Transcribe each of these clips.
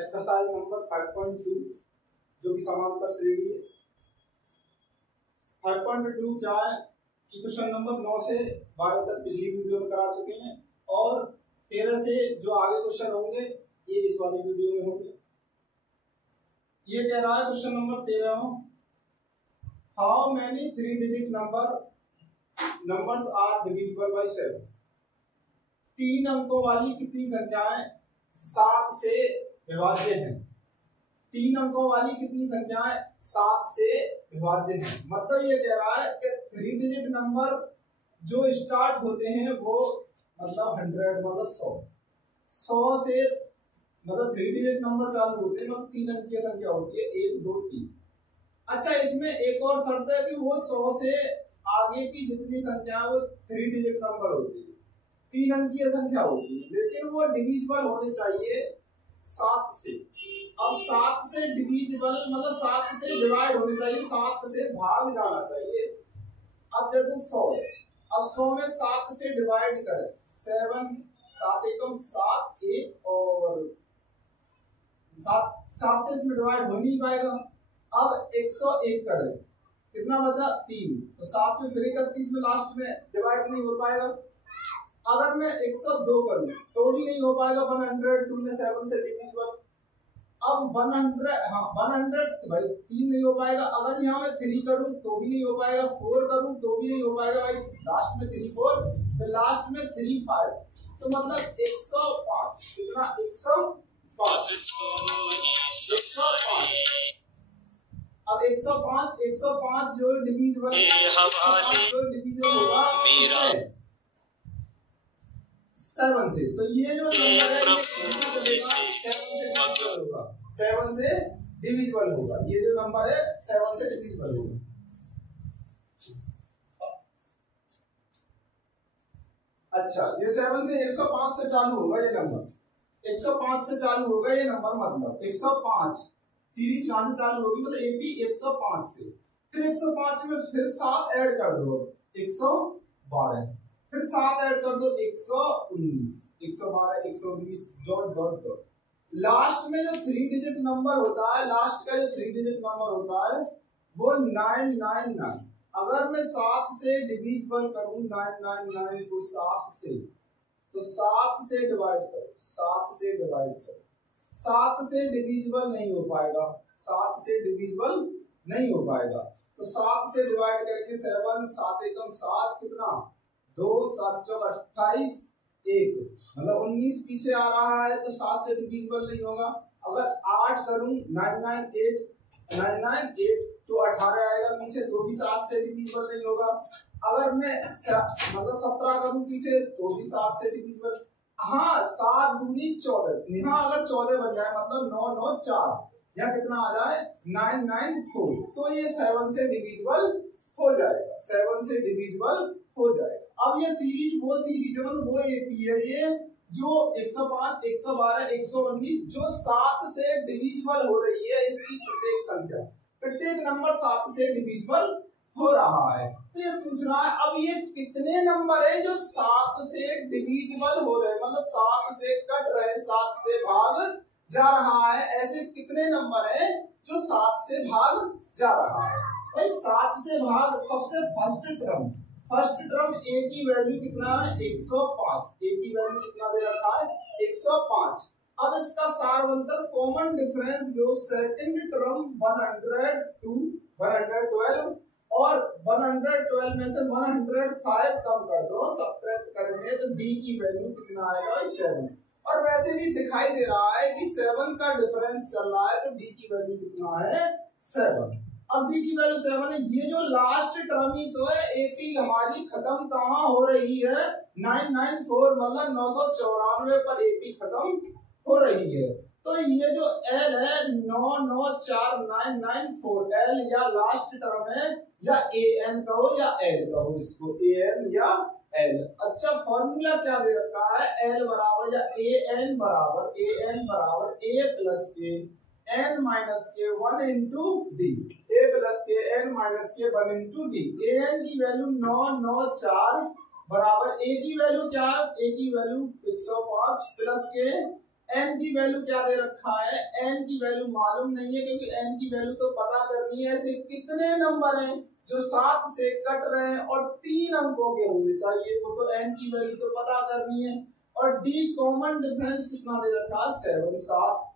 Exercise number 5.2 जो कि समांतर श्रेणी है। 5.2 क्या है कि क्वेश्चन नंबर 9 से 12 तक पिछली वीडियो में करा चुके हैं और 13 से जो आगे क्वेश्चन होंगे ये इस वाली वीडियो में होंगे। ये कह रहा है question number 13, how many 3 digit numbers are divisible by 7। 3 अंकों वाली कितनी संख्याएं 7 से विभाज्य हैं। 3 अंकों वाली कितनी संख्याएं 7 से विभाज्य हैं। मतलब ये कह रहा है कि 3 डिजिट नंबर जो स्टार्ट होते हैं वो मतलब 100 मतलब 100 से मतलब 3 डिजिट नंबर चालू होते हैं मतलब 3 अंकीय संख्या होती है 1 2 3। अच्छा, इसमें एक और शर्त है कि वो 100 से आगे की जितनी संख्या है वो 3 डिजिट नंबर होती है, 3 अंकीय संख्या होती है, लेकिन वो डिविजिबल होने चाहिए 7 से। अब 7 से डिविजिबल मतलब 7 से डिवाइड होने चाहिए, 7 से भाग जाना चाहिए। अब जैसे 100 है, अब 100 में 7 से डिवाइड करें 7 7 एकम 7 1 और 7 से इसमें डिवाइड हो नहीं पाएगा। अब 101 करें कितना बचा 3, तो 7 में फिर 31 में लास्ट में डिवाइड नहीं हो पाएगा। अगर मैं 102 करूं तो भी नहीं हो पाएगा, 102 में 7 से डिविजिबल। अब 100 तो भाई 3 नहीं हो पाएगा। अगर यहाँ मैं 3 करूं तो भी नहीं हो पाएगा, 4 करूं तो भी नहीं हो पाएगा भाई, लास्ट में 3 4 फिर लास्ट में 3 5, तो मतलब 105 कितना 105। अब 105 जो डिविजिबल होगा 7 से, तो ये जो नंबर है ये 7 से डिविजिबल होगा। ये जो नंबर है 7 से डिविजिबल होगा। अच्छा, ये 7 से 105 से चालू होगा ये नंबर, 105 से चालू होगा ये नंबर, मतलब 105 सीरीज कहां से चालू होगी मतलब एपी 105 से। फिर 105 में फिर 7 ऐड कर दो 112, फिर 7 ऐड कर दो 119 112 119 डॉट डॉट डॉट। लास्ट में जो 3 डिजिट नंबर होता है, लास्ट का जो 3 डिजिट नंबर होता है वो 999। अगर मैं 7 से डिविजिबल करूं 999 को 7 से, तो 7 से डिवाइड करो, 7 से डिवाइड करो, 7 से डिविजिबल नहीं हो पाएगा, 7 से डिविजिबल नहीं हो पाएगा। तो 7 से डिवाइड करके 7 7 एकम 7 कितना 2 7 चौक 28 1 मतलब 19 पीछे आ रहा है तो 7 से डिविजिबल नहीं होगा। अगर 8 करूं 998 तो 18 आएगा पीछे, तो भी 7 से डिविजिबल नहीं होगा। अगर मैं मतलब 17 करूं पीछे तो भी 7 से डिविजिबल, हाँ 7 दूनी 14, यहाँ अगर 14 बन जाए मतलब 9 9 4, यहाँ कितना आ जाए 994, तो ये 7 से डिविजिबल हो जाएगा, 7 से डिविजिबल हो जाएगा। अब ये सीरीज वो एपी है ये जो 105 112 119 जो 7 से डिविजिबल हो रही है, इसकी प्रत्येक संख्या प्रत्येक नंबर 7 से डिविजिबल हो रहा है। तो ये पूछ रहा है अब ये कितने नंबर है जो 7 से डिविजिबल हो रहे हैं, मतलब 7 से कट रहे, 7 से भाग जा रहा है, ऐसे कितने नंबर है जो 7 से भाग जा रहा है। भाई 7 से भाग सबसे फर्स्ट टर्म ए की वैल्यू कितना है 105, ए की वैल्यू कितना दे रखा है 105। अब इसका सारवंतर कॉमन डिफरेंस जो सेकंड टर्म 112 और 112 में से 105 कम कर दो, सब्ट्रैक्ट करेंगे तो d की वैल्यू कितना आएगा 7। और वैसे भी दिखाई दे रहा है कि 7 का डिफरेंस चल रहा है तो d की वैल्यू कितना है 7। अब d की वैल्यू 7 है। ये जो लास्ट टर्म ही तो है एपी हमारी खत्म कहाँ हो रही है 994 मतलब 994 पर एपी खत्म हो रही है। तो ये जो L है 994994 L या लास्ट टर्म है, या AN कहो या L कहो, इसको AN या L। अच्छा, फॉर्मूला क्या दे रखा है L बराबर या AN बराबर A प्लस के N माइनस के 1 इंटू डी, A प्लस के N माइनस के 1 इंटू डी। AN की वैल्यू 994 बराबर A की वैल्यू क्या है, A की वैल्यू 105 प्लस के एन की वैल्यू क्या दे रखा है, एन की वैल्यू मालूम नहीं है, क्योंकि एन की वैल्यू तो पता करनी है। ऐसे कितने नंबर हैं जो 7 से कट रहे हैं और 3 अंकों के होने चाहिए, वो तो एन की वैल्यू तो पता करनी है। और डी कॉमन डिफरेंस कितना दे रखा है, 7 7।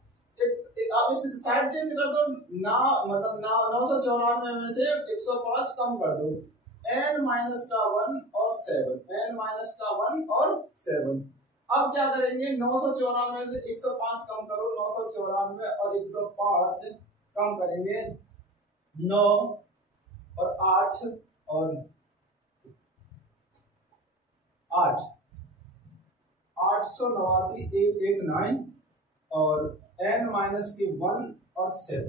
आप इस साइड चेंज कर दो ना, मतलब 994 में से 105 कम कर दो, n माइनस का 1 और 7, n माइनस का 1 और 7। अब क्या करेंगे, 994 से 105 कम करो, 994 और 105 कम करेंगे, 9 और 8 और 8, 889 889 और n माइनस के 1 और 7,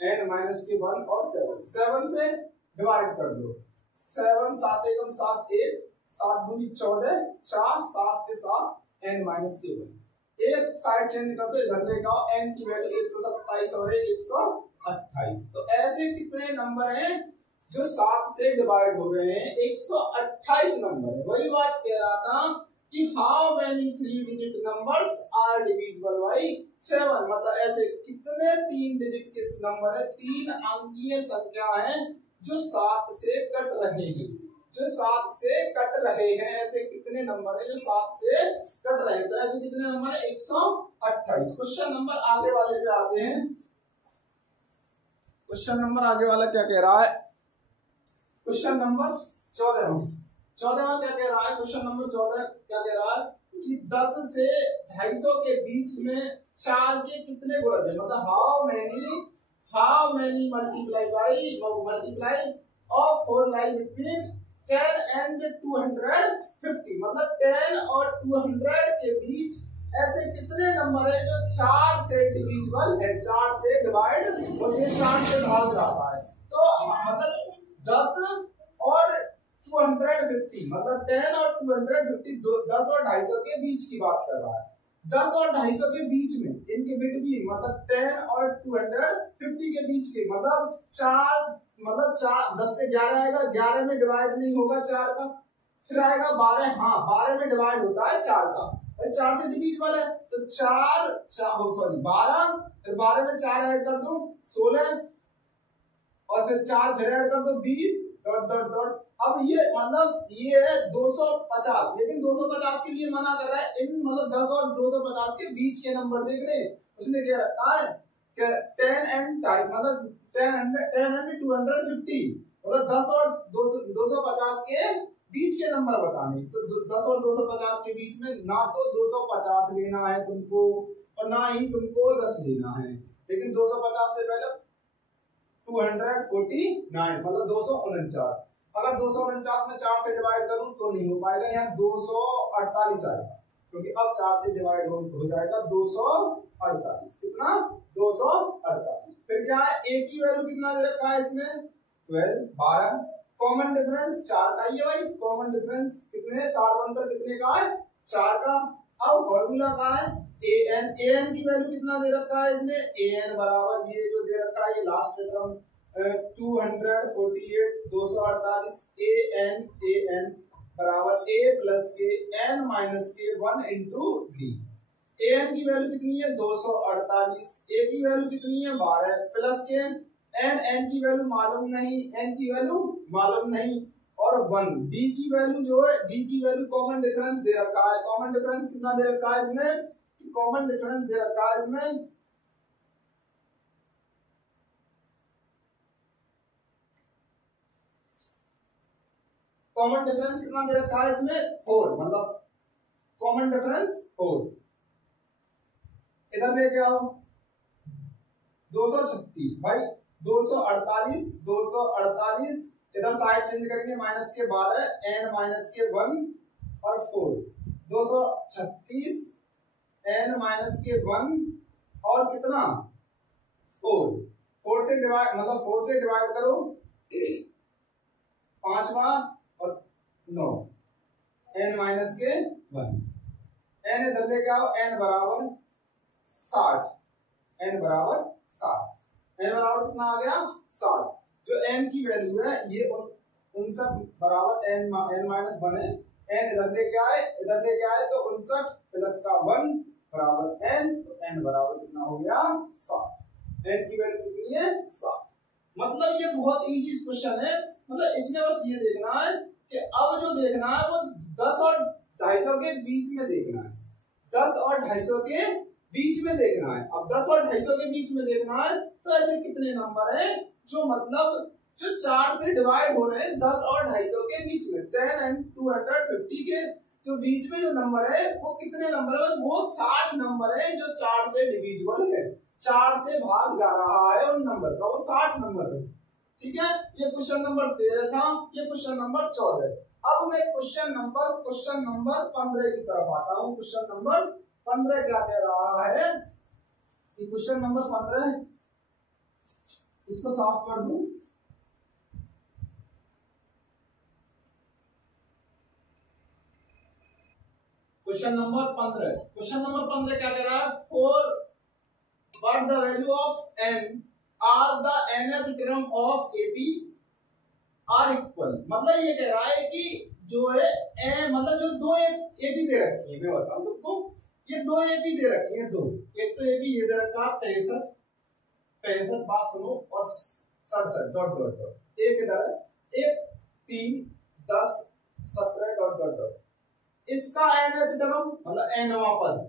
n माइनस के 1 और 7 से डिवाइड कर दो, 7 7 एकम 7 1, 7 दूनी 14, 4 7 के 7, n माइनस के 1। एक साइड चेंज कर दो, इधर लेके आओ, n की वैल्यू 127 और 128। तो ऐसे कितने नंबर हैं जो 7 से डिवाइड हो गए हैं, 128 नंबर है। वही बात कह रहा था कि how many 3 digit numbers are divisible by 7, मतलब ऐसे कितने 3 डिजिट के नंबर है, 3 अंकीय संख्या है जो 7 से कट रहे हैं, जो 7 से कट रहे हैं। ऐसे कितने नंबर है जो 7 से कट रहे हैं, तो ऐसे कितने नंबर है, 128। क्वेश्चन नंबर आगे वाले पे आते हैं। क्वेश्चन नंबर आगे वाला क्या कह रहा है, क्वेश्चन नंबर 14 क्या कह रहा है, क्वेश्चन नंबर 14 क्या कह रहा है कि 10 से 250 के बीच में 4 के कितने गुणज है, मतलब how many multiply of 4 lie between 10 and 250, मतलब 10 और 200 के बीच ऐसे कितने नंबर है जो 4 से डिविजिबल है, 4 से डिवाइड और ये 4 से भाग जाता है। तो मतलब 10 और 250, मतलब 10 और 250, 10 और 250 के बीच की बात कर रहा है। 10 और 250 के बीच में, इनके बिटवीन, मतलब 10 और 250 के बीच के, मतलब 4 10 से 11 आएगा, 11 में डिवाइड नहीं होगा 4 का, फिर आएगा 12, हाँ 12 में डिवाइड होता है 4 का, 4 से डिविजिबल है, तो 12, फिर 12 में 4 ऐड कर दो 16, और फिर 4 फिर ऐड कर दो 20, डॉट डॉट डॉट। अब ये मतलब ये है 250, लेकिन 250 के लिए मना कर रहा है, इन मतलब 10 और 250 के बीच के नंबर देख रहे, उसने क्या रखा है कि 10 एंड टाइप, मतलब 10 एंड 250, मतलब 10 और 250 के बीच के नंबर बताने। तो 10 और 250 के बीच में ना तो 250 लेना है तुमको और ना ही तुमको 10 लेना है, लेकिन 250 से पहले 249, मतलब 249। अगर 249 में 4 से डिवाइड करूं तो नहीं हो पाएगा, यहाँ 248 आएगा, क्योंकि अब 4 से डिवाइड हो जाएगा 248। कितना, 248। फिर क्या है, a की वैल्यू कितना दे रखा है इसमें, 12। कॉमन डिफरेंस 4 का ही है भाई, कॉमन डिफरेंस कितने, सार्वंतर कितने का है, 4 का। अब फॉर्मूला का है an की वैल्यू कितना दे रखा है इसने, an बराबर ये जो दे रखा है, ये लास्ट टर्म 248 248, an बराबर a प्लस के n माइनस के 1 इंटू डी। an की वैल्यू कितनी है 248, a की वैल्यू कितनी है 12 प्लस के n की वैल्यू मालूम नहीं, n की वैल्यू मालूम नहीं, और 1। d की वैल्यू जो है, d की वैल्यू कॉमन डिफरेंस दे रखा है, कॉमन डिफरेंस कितना दे रखा है इसमें, कॉमन डिफरेंस दे रखा है इसमें कॉमन डिफरेंस कितना दे रखा है इसमें 4, मतलब कॉमन डिफरेंस 4। इधर लेके आओ 236 भाई, 248 इधर साइड चेंज करेंगे, माइनस के 12 n माइनस के 1 और 4, 236 n माइनस के 1 और कितना 4 से डिवाइड, मतलब 4 से डिवाइड करो 5 बार और 9, n माइनस के 1, n इधर लेके आओ, n बराबर 60, n बराबर 60, n बराबर कितना आ गया 60। जो n की वैल्यू है ये उन सब बराबर n माइनस 1 है, n इधर लेके आए तो 59 प्लस का 1 बराबर n, तो n बराबर कितना हो गया 7। n की वैल्यू कितनी है 7। मतलब ये बहुत इजी क्वेश्चन है। मतलब इसमें बस ये देखना है कि अब जो देखना है वो 10 और 250 के बीच में देखना है। 10 और 250 के बीच में देखना है। अब 10 और 250 के बीच में देखना है तो ऐसे कितने नंबर हैं जो मतलब जो 4 से डिवाइड हो रहे हैं 10 और 250 के बीच में। 10 and 250 के जो बीच में जो नंबर है वो कितने नंबर है, वो 60 नंबर है जो 4 से डिविजिबल है, 4 से भाग जा रहा है उन नंबर का, वो 60 नंबर है। ठीक है, ये क्वेश्चन नंबर 13 था, ये क्वेश्चन नंबर 14। अब मैं क्वेश्चन नंबर 15 की तरफ आता हूँ। क्वेश्चन नंबर 15 क्या कह रहा है, क्वेश्चन नंबर 15 इसको साफ कर दूं। क्वेश्चन नंबर 15 क्या कह रहा है, for what the value of n are the nth term of AP are equal. मतलब ये कह रहा है कि जो है मतलब जो दो एपी दे रखी है, मैं बताऊं तुमको, ये दो एपी दे रखी है, दो। एक तो एपी ये दे रखा 63 65 बात सुनो और 67 डॉट डॉट डॉट, एक इधर है, एक 3 10 17 डॉट डॉट डॉट। इसका nth टर्म मतलब nवां पद,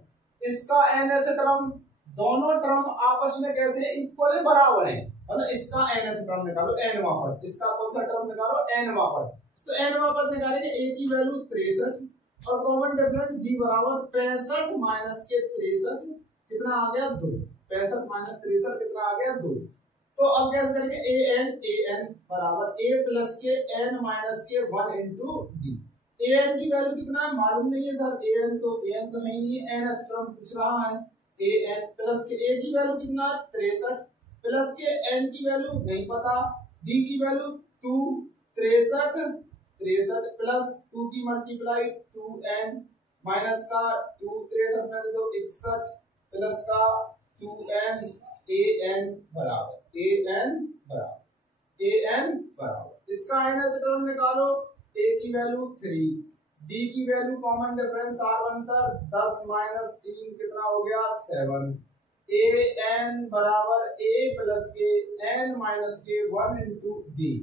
इसका nth टर्म, दोनों टर्म आपस में कैसे इक्वल है, बराबर है। मतलब इसका nth टर्म निकालो nवां पद, इसका कौन सा टर्म निकालो nवां पद। तो nवां पद निकालेंगे, a की वैल्यू 63 और कॉमन डिफरेंस d बराबर 65 माइनस के 63 कितना आ गया 2। 65 माइनस 63 कितना आ गया 2। तो अब कैसे करेंगे, an बराबर a प्लस के n माइनस के 1 इंटू डी। an की वैल्यू कितना है मालूम नहीं है सर, an तो है ही नहीं, nth टर्म पूछ रहा है। an प्लस के a की वैल्यू कितना है 63 प्लस के n की वैल्यू नहीं पता, d की वैल्यू 2 63 प्लस 2 की मल्टीप्लाई 2n माइनस का 2 63 में दे दो 61 प्लस का 2n an बराबर इसका nth टर्म निकालो, a की वैल्यू 3, d की वैल्यू कॉमन डिफरेंस r1 तर 10 माइनस 3 कितना हो गया 7। an बराबर a प्लस के n माइनस के 1 इंटू डी।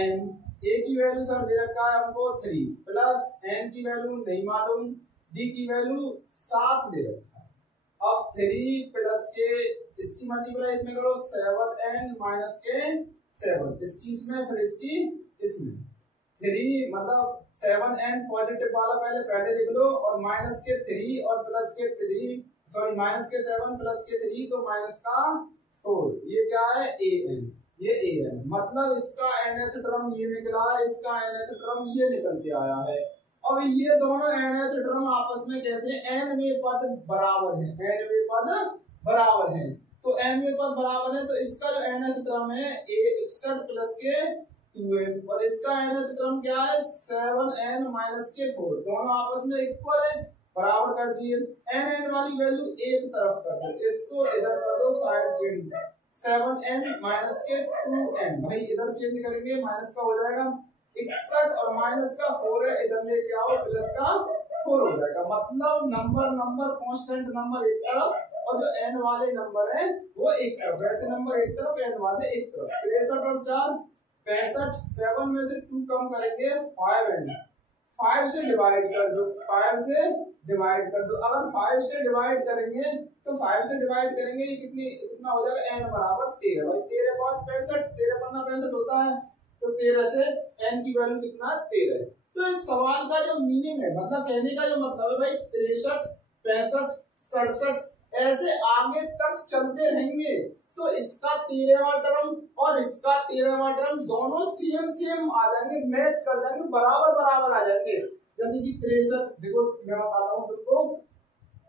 an a की वैल्यू सर दे रखा है हमको 3 प्लस n की वैल्यू नहीं मालूम, d की वैल्यू 7 दे रखा है। अब 3 प्लस के इसकी मल्टीप्लाई इसमें करो 7n माइनस के 7, इसकी इसमें फिर इसकी इसमें 3 मतलब 7n पॉजिटिव वाला पहले लिख लो और माइनस के 3 और प्लस के 3 सॉरी माइनस के 7 प्लस के 3 तो माइनस का 4, ये क्या है an, ये an मतलब इसका nth टर्म ये निकला, इसका nth टर्म ये निकल के आया है। अब ये दोनों nth टर्म आपस में कैसे nवें पद बराबर हैं, nवें पद बराबर हैं, तो nवें पद बराबर है तो इसका जो nth टर्म है 61 प्लस के 2n और इसका nth टर्म क्या है 7n माइनस के 4, दोनों आपस में इक्वल है, बराबर कर दिए। n वाली वैल्यू एक तरफ कर दो, इसको इधर कर दो साइड चेंज, 7n माइनस के 2n, भाई इधर चेंज करेंगे माइनस का हो जाएगा 61 और माइनस का 4 है, इधर लेके आओ प्लस का 4 हो जाएगा। मतलब नंबर कांस्टेंट नंबर एक तरफ और जो n वाले नंबर है वो एक तरफ, वैसे नंबर एक तरफ n वाले एक तरफ। 63 और 4 65, 7 में से 2 कम करेंगे 5n, 5 से डिवाइड कर दो, 5 से डिवाइड कर दो। अगर 5 से डिवाइड करेंगे तो 5 से डिवाइड करेंगे ये कितना हो जाएगा n बराबर 13, भाई 13 5 65, 13 पन्ना 65 होता है, तो 13 से n की वैल्यू कितना 13 है। तो इस सवाल का जो मीनिंग है, मतलब कहने का जो मतलब है भाई 63 65 67 ऐसे आगे तक चलते रहेंगे तो इसका 13वां टर्म और इसका 13वां टर्म दोनों सेम आ जाएंगे, मैच कर जाएंगे, बराबर आ जाएंगे। जैसे कि 63 देखो मैं बताता हूँ तुमको,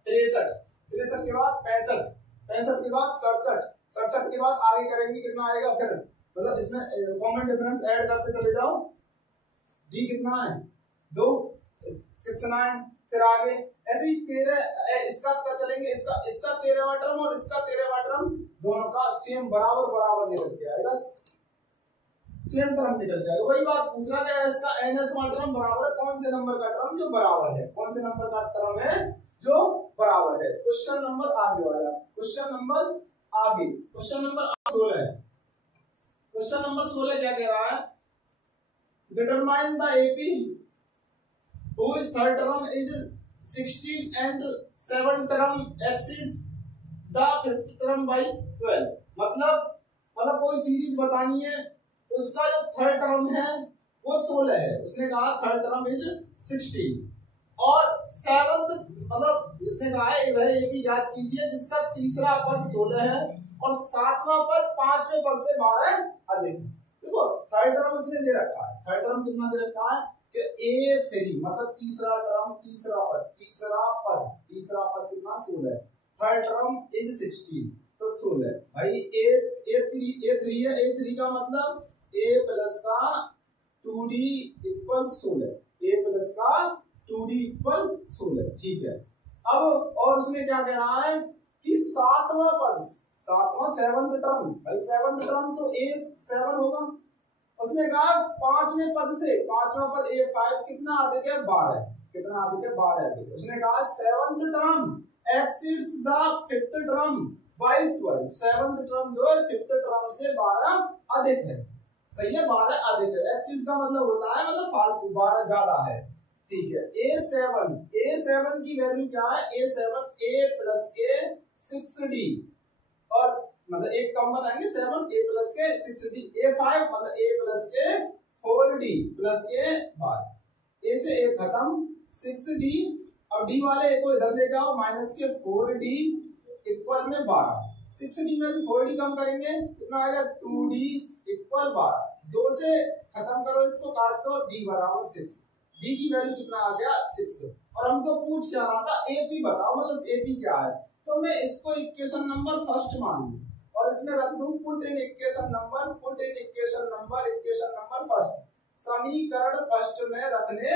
63 के बाद 65 के बाद 67 के बाद आगे करेंगे कितना आएगा, फिर मतलब इसमें कॉमन डिफरेंस ऐड करते चले जाओ, डी कितना है 2 69, फिर आगे ऐसे ही 13 इसका क्या चलेंगे, इसका 13वां टर्म और इसका 13वां टर्म दोनों का सेम बराबर निकल के आएगा, सेम टर्म निकल जाएगा। वही बात पूछ रहा है इसका nth टर्म बराबर है कौन से नंबर का टर्म जो बराबर है, कौन से नंबर का टर्म है जो बराबर है। क्वेश्चन नंबर आगे वाला, क्वेश्चन नंबर आगे, क्वेश्चन नंबर 16 है। क्वेश्चन नंबर 16 क्या कह रहा है, determine the AP whose third term is 16 and 7 term exceeds the fifth term by 12। मतलब कोई सीरीज बतानी है, उसका जो थर्ड टर्म है वो 16 है। उसने कहा थर्ड टर्म इज 16 और सेवंथ मतलब उसने कहा है वह एक ही याद कीजिए जिसका तीसरा पद 16 है और सातवां पद पांचवें पद से 12 अधिक। देखो थर्ड टर्म उसने दे रखा है, थर्ड टर्म कितना दे रखा है कि A3 मतलब तीसरा टर्म, तीसरा पद कितना 16, थर्ड टर्म इज 16 तो 16 भाई। A3 है, A3 का मतलब A प्लस का 2D इक्वल 16, A प्लस का 2D इक्वल 16, ठीक है। अब और उसने क्या कह रहा है कि सातवां पद, सातवां सेवंथ टर्म, भाई सेवंथ टर्म तो A7 होगा। उसने कहा पांचवें पद से पांचवा पद A5 कितना अधिक है 12, कितना अधिक है 12 अधिक। उसने कहा seventh term exceeds the fifth term by 12, seventh term जो है फिफ्थ टर्म से 12 अधिक है, सही है 12 अधिक है। एक्सीड का मतलब होता है मतलब फालतू, 12 ज्यादा है, ठीक है। A7 की वैल्यू क्या है, A7 A प्लस के 6D और मतलब एक कम बताएंगे 7 A प्लस के 6D, A5 मतलब A प्लस के 4D प्लस के 12, A से A खत्म 6D, अब D वाले A को इधर ले जाओ माइनस के 4D इक्वल में 12, 6D में से 4D कम करेंगे कितना आएगा 2D इक्वल 12, 2 से खत्म करो इसको काट दो, D बराबर 6, D की वैल्यू कितना आ गया 6। और हमको पूछ क्या रहा था AP बताओ, मतलब AP क्या है, तो मैं इसको इक्वेशन नंबर फर्स्ट मानूंगा और इसमें रख दूं put in equation number first, समीकरण फर्स्ट में रखने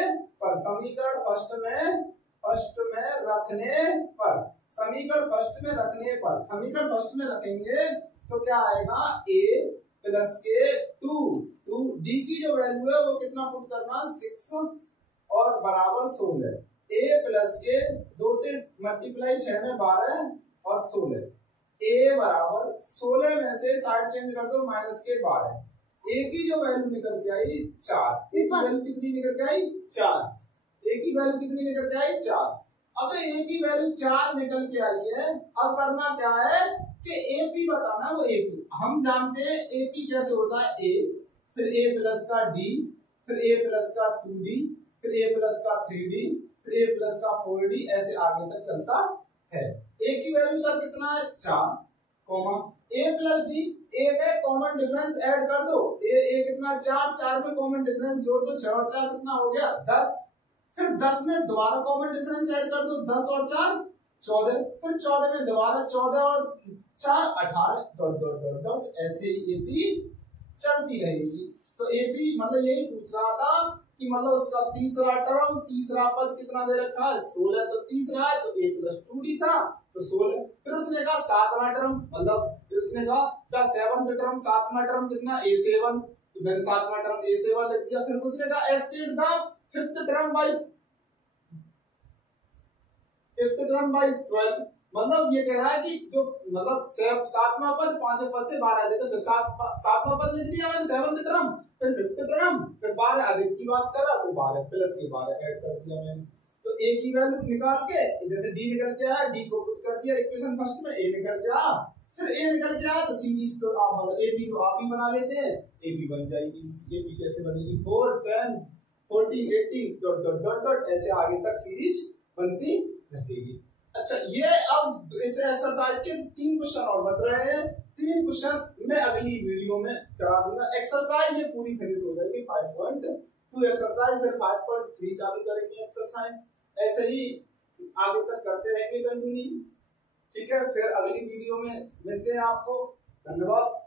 पर, समीकरण फर्स्ट में रखेंगे तो क्या आएगा A प्लस के 2 D की जो वैल्यू है वो कितना पुट करना 6 और बराबर 16, A प्लस के 2 से मल्टीप्लाई 6 में 12 और 16, A बराबर 16 में से साइड चेंज कर दो माइनस के 12, A की जो वैल्यू निकल के आई 4, A की वैल्यू कितनी निकल के आई 4, A की वैल्यू कितनी निकल के आई 4। अब A की वैल्यू 4 निकल के आई है, अब करना क्या है कि AP बताना, वो AP हम जानते हैं AP कैसे होता है A फिर A प्लस का D फिर A प्लस का 2D फिर A प्लस का 3D फिर A प्लस का 4D ऐसे आगे तक चलता है। A की वैल्यू सर कितना है 4, comma A plus D, A में कॉमन डिफरेंस ऐड कर दो, A कितना 4 में कॉमन डिफरेंस जोड़ दो 6 और 4 कितना हो गया 10, फिर 10 में दोबारा कॉमन डिफरेंस ऐड कर दो 10 और 4 14, फिर 14 में दोबारा 14 और 4 18 डॉट डॉट डॉट डॉट ऐसे ही AP चलती रहेगी। तो AP मतलब यही पूछ रहा था कि मतलब उसका तीसरा टर्म, तीसरा पद कितना दे रखा है 16, तो तीसरा है तो A प्लस 2D था तो 16, फिर उसने कहा सातवां टर्म मतलब फिर उसने कहा द सेवंथ टर्म, सातवां टर्म कितना A7, तो मैंने सातवां टर्म A7 लिख दिया, फिर उसने कहा exceed the fifth term by 12, मतलब ये कह रहा है कि जो मतलब सातवां पद पांचवें पद से 12 अधिक, फिर सातवां पद लिख दिया मैंने सेवंथ टर्म, फिर फिफ्थ टर्म, फिर 12 अधिक की बात कर रहा तो 12 प्लस के 12 ऐड कर दिया मैंने। तो A की वैल्यू निकाल के जैसे D निकल के आया, D को पुट कर दिया इक्वेशन फर्स्ट में, A निकल के आया, फिर A निकल के आया तो सीरीज तो आप मतलब AP तो आप ही बना लेते हैं, AP बन जाएगी। AP कैसे बनेगी 4 10 14 18 डॉट डॉट डॉट डॉट ऐसे आगे तक सीरीज बनती रहेगी। अच्छा ये अब इस एक्सरसाइज के 3 क्वेश्चन और बच रहे हैं, 3 क्वेश्चन मैं अगली वीडियो में करा दूंगा। एक्सरसाइज ये पूरी फिनिश हो जाएगी 5.2 एक्सरसाइज, फिर 5.3 चालू करेंगे एक्सरसाइज, ऐसे ही आगे तक करते रहेंगे कंटिन्यू, ठीक है। फिर अगली वीडियो में मिलते हैं आपको, धन्यवाद।